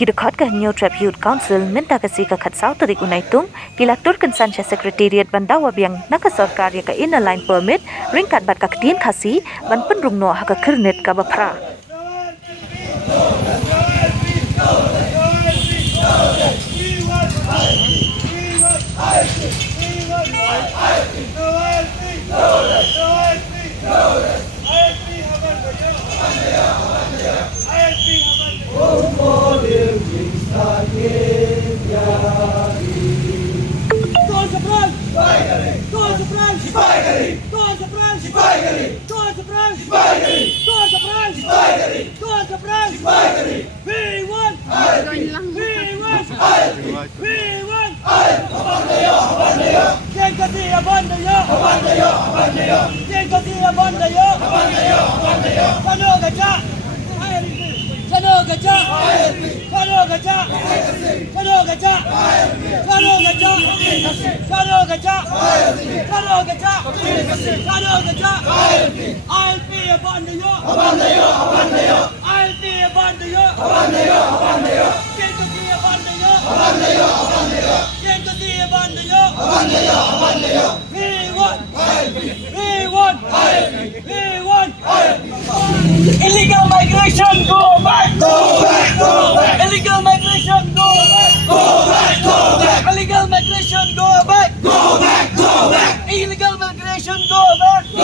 Kidakot ka New Tribute Council minta kasi ka katsaw tarik unaitung kilaktur kansan sa Secretariat Bandawa biyang nakasarkar ya ka inaline permit ringkat bat kaktin kasi ban penrungno haka kernet ka bapra. Illegal migration, go back! Go back! Go back! Illegal migration, go back! Go back! Go back! Illegal migration, go back! Go back! Go back! Illegal migration, go back!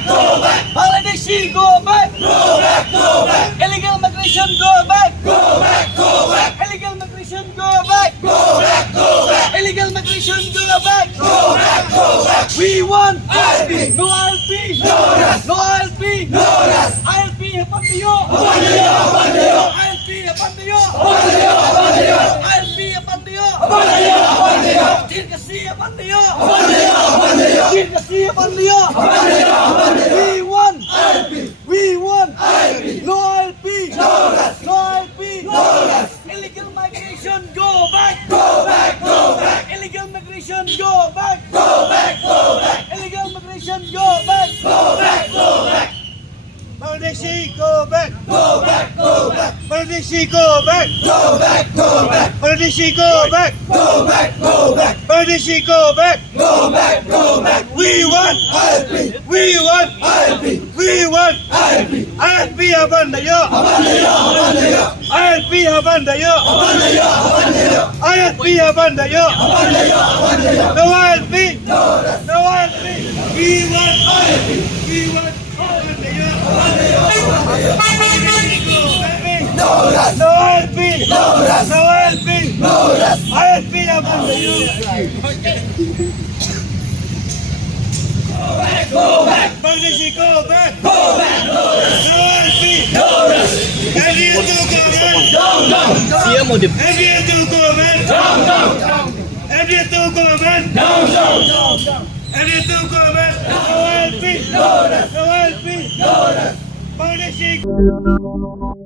Go back! Go back! Bangladeshi, go back! Go back! Go back! Illegal migration, go back! Go back! Go back! Illegal migration, go back! Go back! Go back! Illegal migration, go back! Go back! Go back! We want ILP! No ILP! No rest! No ILP! No rest! ILP Hapandayo! Hapandayo! Hapandayo! ILP Hapandayo! Hapandayo! Hapandayo! ILP Hapandayo! Hapandayo! Hapandayo! Dirgasi Hapandayo! Hapandayo! Hapandayo! Dirgasi Hapandayo! Hapandayo! Hapandayo! We want ILP! We want ILP! No ILP! No rest! No ILP! No rest! Illegal migration, go back! Go back! Go back! Illegal migration, go back! Go back! Go back! Illegal migration, go back! Go back! Go back! Bangladeshi, go back! Go back! Go back! Bangladeshi, go back! Go back! Go back! Bangladeshi, go back! Go back! Go back! Bangladeshi, go back! Go back! Go back! We want ILP! We want ILP! We want ILP! ILP Hapandayo! Hapandayo! Hapandayo! ILP Hapandayo! Hapandayo! Hapandayo! ILP Hapandayo! Hapandayo! Hapandayo! No ILP! No rest! No ILP! We want ILP! We want Hapandayo! Hapandayo! Hapandayo! No rest! No ILP! No rest! No ILP! No rest! ILP Hapandayo! Go back! Bangladeshi, go back! Go back! No ILP! No rest! Every to government! Down! Down! Every to government! Down! Down! Every to government! Down! Down! Every to government! No ILP! No rest! No ILP! No rest! Bangladeshi!